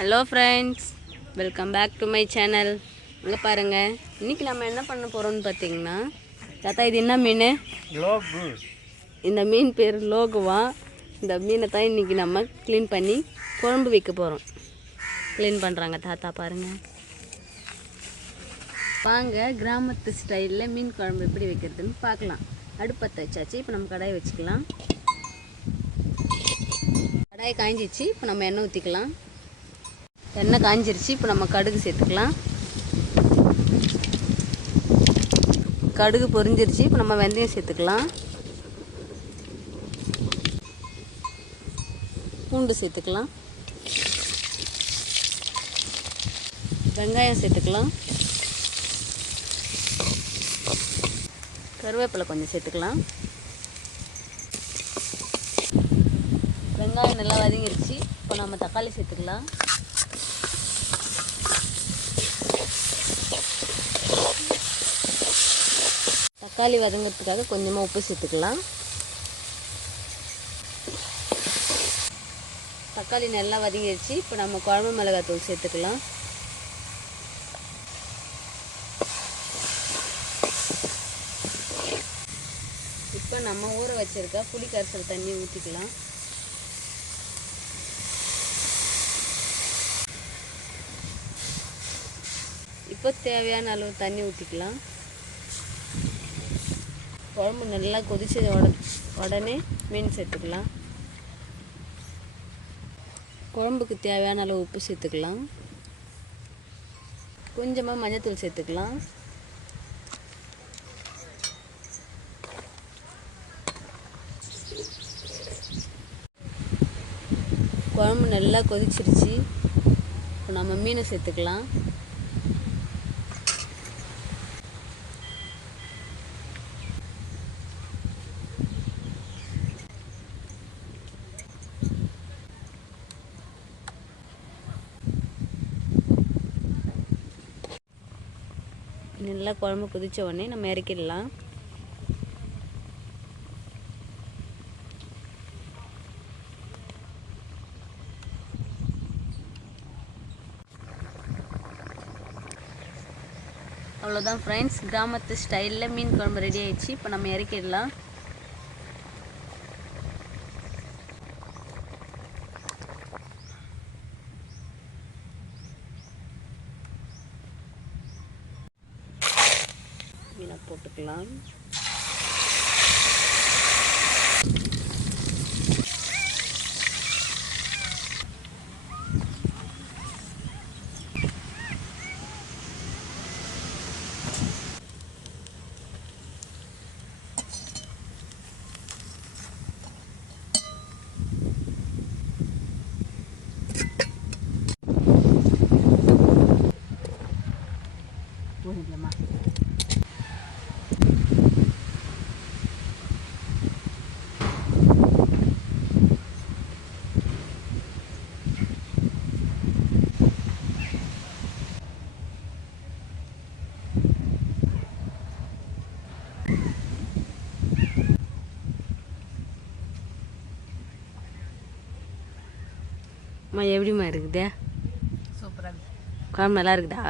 Hello friends, welcome back to my channel. இங்கே பாருங்கள், இன்றைக்கி நம்ம என்ன பண்ண போகிறோம்னு பார்த்தீங்கன்னா, தாத்தா இது என்ன மீன்? லோகு. இந்த மீன் பேர் லோகுவா. இந்த மீனை தான் இன்றைக்கி நம்ம க்ளீன் பண்ணி குழம்பு வைக்க போகிறோம். க்ளீன் பண்ணுறாங்க தாத்தா பாருங்கள். வாங்க கிராமத்து ஸ்டைலில் மீன் குழம்பு எப்படி வைக்கிறதுன்னு பார்க்கலாம். அடுப்பத்தை வச்சாச்சு. இப்போ நம்ம கடாயை வச்சுக்கலாம். கடாயை காய்ஞ்சிச்சு. இப்போ நம்ம எண்ணெய் ஊற்றிக்கலாம். எண்ணெய் காய்ஞ்சிருச்சு. இப்போ நம்ம கடுகு சேர்த்துக்கலாம். கடுகு பொரிஞ்சிருச்சு. இப்போ நம்ம வெந்தயம் சேர்த்துக்கலாம். பூண்டு சேர்த்துக்கலாம். வெங்காயம் சேர்த்துக்கலாம். கருவேப்பிலை கொஞ்சம் சேர்த்துக்கலாம். வெங்காயம் நல்லா வதங்கிருச்சு. இப்போ நம்ம தக்காளி சேர்த்துக்கலாம். தக்காளி வதங்கிறதுக்காக கொஞ்சமாக உப்பு சேர்த்துக்கலாம். தக்காளி நல்லா வதங்கிடுச்சு. இப்போ நம்ம குழம்பு மிளகாத்தூள் சேர்த்துக்கலாம். இப்போ நம்ம ஊற வச்சிருக்க புளி கரைசல் தண்ணி ஊற்றிக்கலாம். இப்போ தேவையான அளவு தண்ணி ஊற்றிக்கலாம். குழம்பு நல்லா கொதிச்ச உடனே மீன் சேர்த்துக்கலாம். குழம்புக்கு தேவையான அளவு உப்பு சேர்த்துக்கலாம். கொஞ்சமாக மஞ்சள்தூள் சேர்த்துக்கலாம். குழம்பு நல்லா கொதிச்சிருச்சு. இப்போ நம்ம மீனை சேர்த்துக்கலாம். நல்லா குழம்பு கொதிச்ச உடனே நம்ம இறக்கிடலாம். அவ்வளோதான் ஃப்ரெண்ட்ஸ், கிராமத்து ஸ்டைலில் மீன் குழம்பு ரெடி ஆயிடுச்சு. இப்போ நம்ம இறக்கிடலாம். மீனை போட்டுக்கலாம். போயிடலாமா? அம்மா எப்படிம்மா இருக்குதே? சூப்பராக இருக்குது. குழம்பு நல்லா இருக்குதா?